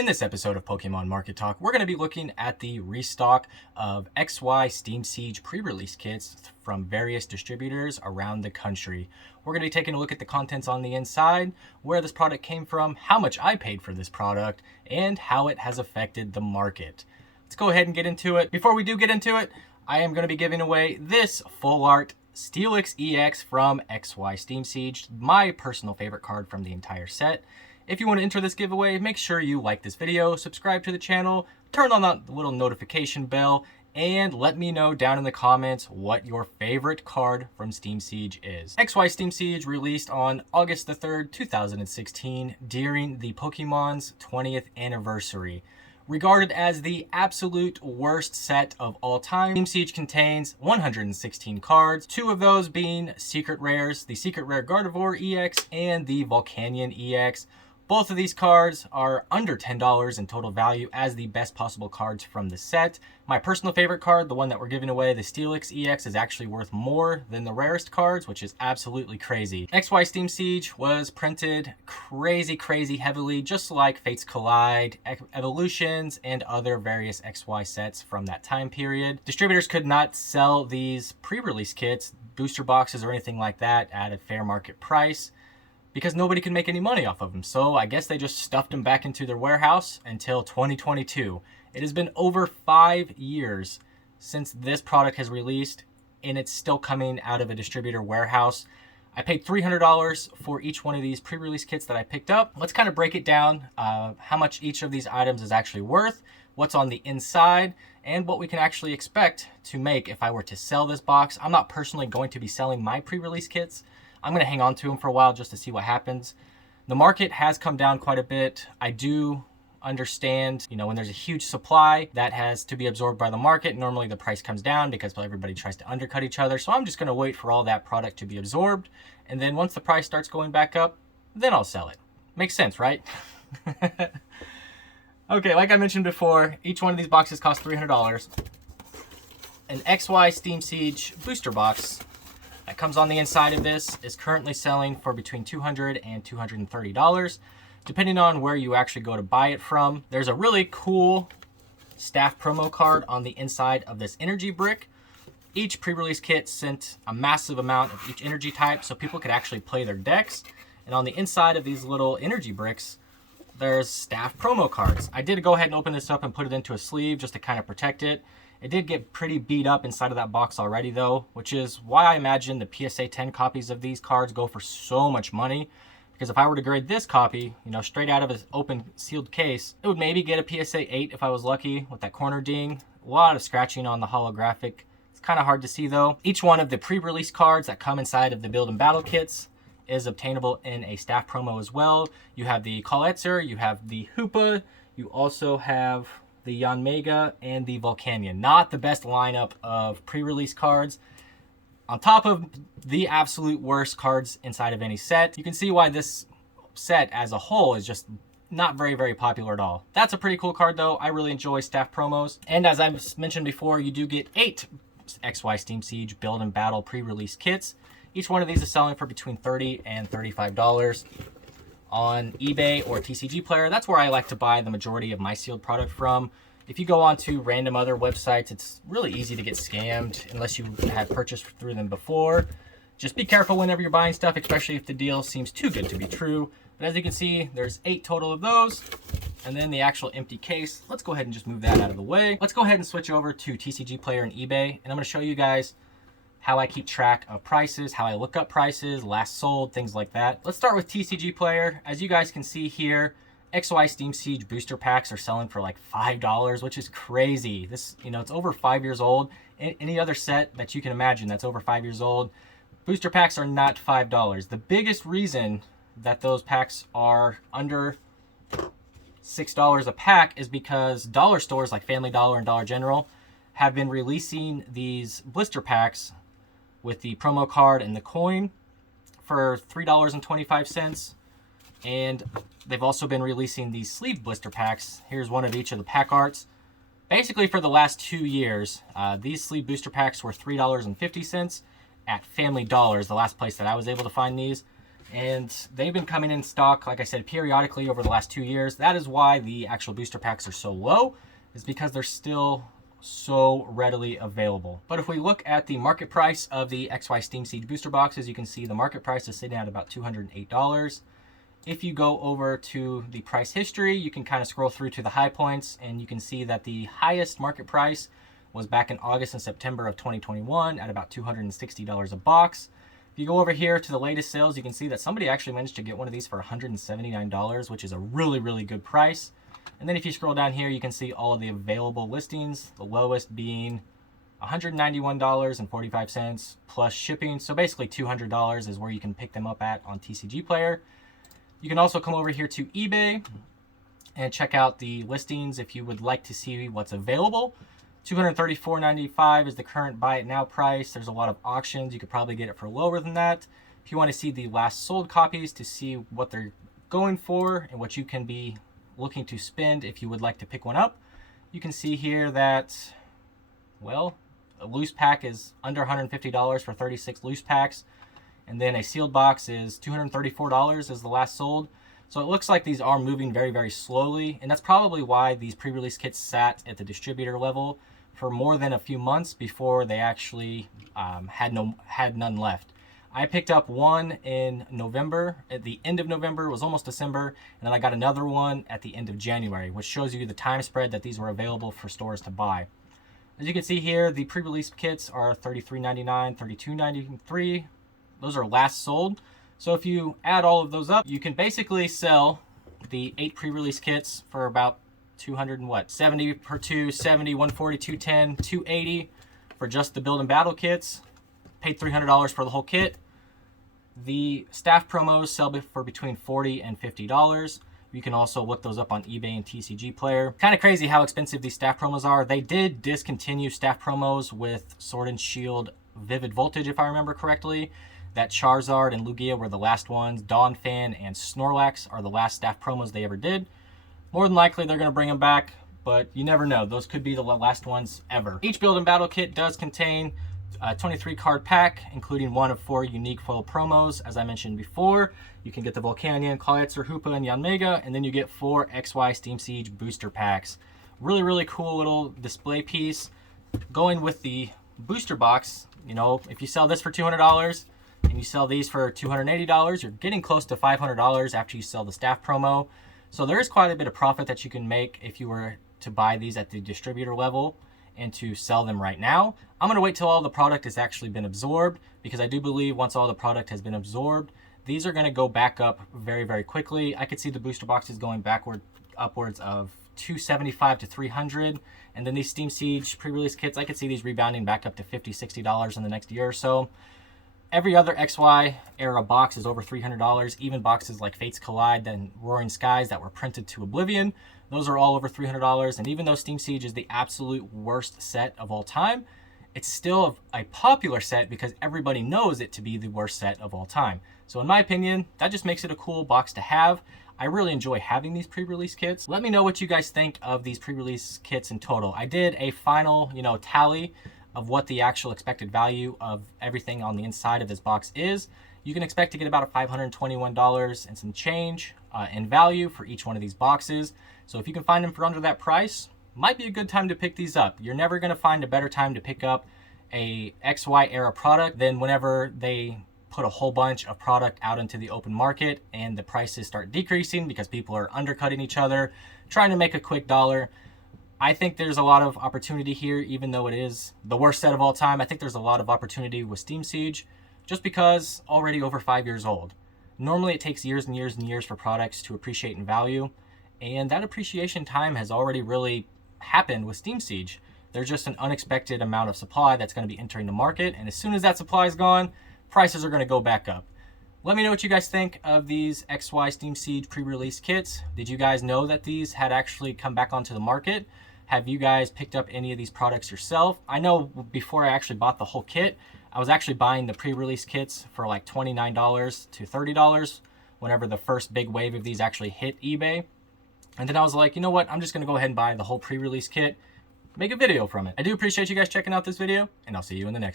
In this episode of Pokemon Market Talk, we're going to be looking at the restock of XY Steam Siege pre-release kits from various distributors around the country. We're going to be taking a look at the contents on the inside, where this product came from, how much I paid for this product, and how it has affected the market. Let's go ahead and get into it. Before we do get into it, I am going to be giving away this full art Steelix EX from XY Steam Siege, my personal favorite card from the entire set. If you want to enter this giveaway, make sure you like this video, subscribe to the channel, turn on that little notification bell, and let me know down in the comments what your favorite card from Steam Siege is. XY Steam Siege released on August the 3rd, 2016 during the Pokemon's 20th anniversary. Regarded as the absolute worst set of all time, Steam Siege contains 116 cards, 2 of those being secret rares, the secret rare Gardevoir EX and the Volcanion EX. Both of these cards are under $10 in total value as the best possible cards from the set. My personal favorite card, the one that we're giving away, the Steelix EX, is actually worth more than the rarest cards, which is absolutely crazy. XY Steam Siege was printed crazy heavily, just like Fates Collide, Evolutions, and other various XY sets from that time period. Distributors could not sell these pre-release kits, booster boxes, or anything like that at a fair market price, because nobody can make any money off of them. So I guess they just stuffed them back into their warehouse until 2022. It has been over 5 years since this product has released, and it's still coming out of a distributor warehouse. I paid $300 for each one of these pre-release kits that I picked up. Let's kind of break it down, how much each of these items is actually worth, what's on the inside, and what we can actually expect to make if I were to sell this box. I'm not personally going to be selling my pre-release kits. I'm going to hang on to them for a while just to see what happens. The market has come down quite a bit. I do understand, when there's a huge supply that has to be absorbed by the market, normally the price comes down because everybody tries to undercut each other. So I'm just going to wait for all that product to be absorbed. And then once the price starts going back up, then I'll sell it. Makes sense, right? Okay, like I mentioned before, each one of these boxes costs $300. An XY Steam Siege booster box that comes on the inside of this is currently selling for between $200 and $230, depending on where you actually go to buy it from. There's a really cool staff promo card on the inside of this energy brick. Each pre-release kit sent a massive amount of each energy type so people could actually play their decks. And on the inside of these little energy bricks, there's staff promo cards. I did go ahead and open this up and put it into a sleeve just to kind of protect it. It did get pretty beat up inside of that box already though, which is why I imagine the PSA 10 copies of these cards go for so much money. Because if I were to grade this copy, straight out of an open sealed case, it would maybe get a PSA 8 if I was lucky with that corner ding. A lot of scratching on the holographic. It's kind of hard to see though. Each one of the pre-release cards that come inside of the build and battle kits is obtainable in a staff promo as well. You have the Colletzer, you have the Hoopa, you also have the Yanmega and the Volcanion. Not the best lineup of pre-release cards. On top of the absolute worst cards inside of any set, you can see why this set as a whole is just not very popular at all. That's a pretty cool card though. I really enjoy staff promos. And as I've mentioned before, you do get 8 XY Steam Siege build and battle pre-release kits. Each one of these is selling for between $30 and $35. On eBay or TCG Player. That's where I like to buy the majority of my sealed product from. If you go on to random other websites, it's really easy to get scammed unless you have purchased through them before. Just be careful whenever you're buying stuff, especially if the deal seems too good to be true. But as you can see, there's 8 total of those. And then the actual empty case. Let's go ahead and just move that out of the way. Let's go ahead and switch over to TCG Player and eBay. And I'm going to show you guys how I keep track of prices, how I look up prices, last sold, things like that. Let's start with TCG Player. As you guys can see here, XY Steam Siege booster packs are selling for like $5, which is crazy. This, it's over 5 years old. Any other set that you can imagine that's over 5 years old, booster packs are not $5. The biggest reason that those packs are under $6 a pack is because dollar stores like Family Dollar and Dollar General have been releasing these blister packs with the promo card and the coin for $3.25. And they've also been releasing these sleeve blister packs. Here's one of each of the pack arts. Basically for the last 2 years, these sleeve booster packs were $3.50 at Family Dollar, is the last place that I was able to find these. And they've been coming in stock, like I said, periodically over the last 2 years. That is why the actual booster packs are so low, is because they're still so readily available. But if we look at the market price of the XY Steam Siege booster boxes, you can see the market price is sitting at about $208. If you go over to the price history, you can kind of scroll through to the high points, and you can see that the highest market price was back in August and September of 2021 at about $260 a box. If you go over here to the latest sales, you can see that somebody actually managed to get one of these for $179, which is a really, really good price. And then if you scroll down here, you can see all of the available listings, the lowest being $191.45 plus shipping. So basically $200 is where you can pick them up at on TCG Player. You can also come over here to eBay and check out the listings if you would like to see what's available. $234.95 is the current buy it now price. There's a lot of auctions. You could probably get it for lower than that. If you want to see the last sold copies to see what they're going for and what you can be looking to spend if you would like to pick one up, you can see here that, well, a loose pack is under $150 for 36 loose packs. And then a sealed box is $234 is the last sold. So it looks like these are moving very, very slowly. And that's probably why these pre-release kits sat at the distributor level for more than a few months before they actually had none left. I picked up one in November, at the end of November, it was almost December, and then I got another one at the end of January, which shows you the time spread that these were available for stores to buy. As you can see here, the pre-release kits are $33.99, $32.93. Those are last sold. So if you add all of those up, you can basically sell the 8 pre-release kits for about 70 per 270, 140, 210, 280 for just the build and battle kits. Paid $300 for the whole kit. The staff promos sell for between $40 and $50. You can also look those up on eBay and TCG Player. Kind of crazy how expensive these staff promos are. They did discontinue staff promos with Sword and Shield Vivid Voltage, if I remember correctly. That Charizard and Lugia were the last ones. Donphan and Snorlax are the last staff promos they ever did. More than likely, they're going to bring them back, but you never know. Those could be the last ones ever. Each build and battle kit does contain a 23 card pack, including one of 4 unique foil promos. As I mentioned before, you can get the Volcanion, Clawitzer, Hoopa, and Yanmega, and then you get 4 XY Steam Siege booster packs. Really, really cool little display piece. Going with the booster box, you know, if you sell this for $200 and you sell these for $280, you're getting close to $500 after you sell the staff promo. So there is quite a bit of profit that you can make if you were to buy these at the distributor level and to sell them right now. I'm going to wait till all the product has actually been absorbed, because I do believe once all the product has been absorbed, these are going to go back up very, very quickly. I could see the booster boxes going upwards of $275 to $300, and then these Steam Siege pre-release kits, I could see these rebounding back up to $50, $60 in the next year or so. Every other XY era box is over $300. Even boxes like Fates Collide and Roaring Skies that were printed to oblivion, those are all over $300. And even though Steam Siege is the absolute worst set of all time, it's still a popular set because everybody knows it to be the worst set of all time. So in my opinion, that just makes it a cool box to have. I really enjoy having these pre-release kits. Let me know what you guys think of these pre-release kits in total. I did a final, tally of what the actual expected value of everything on the inside of this box is. You can expect to get about $521 and some change in value for each one of these boxes. So if you can find them for under that price, might be a good time to pick these up. You're never going to find a better time to pick up a XY era product than whenever they put a whole bunch of product out into the open market and the prices start decreasing because people are undercutting each other, trying to make a quick dollar. I think there's a lot of opportunity here, even though it is the worst set of all time. I think there's a lot of opportunity with Steam Siege, just because already over 5 years old. Normally it takes years and years and years for products to appreciate in value, and that appreciation time has already really happened with Steam Siege. There's just an unexpected amount of supply that's going to be entering the market, and as soon as that supply is gone, prices are going to go back up. Let me know what you guys think of these XY Steam Siege pre-release kits. Did you guys know that these had actually come back onto the market? Have you guys picked up any of these products yourself? I know before I actually bought the whole kit, I was actually buying the pre-release kits for like $29 to $30 whenever the first big wave of these actually hit eBay. And then I was like, you know what? I'm just going to go ahead and buy the whole pre-release kit, make a video from it. I do appreciate you guys checking out this video, and I'll see you in the next one.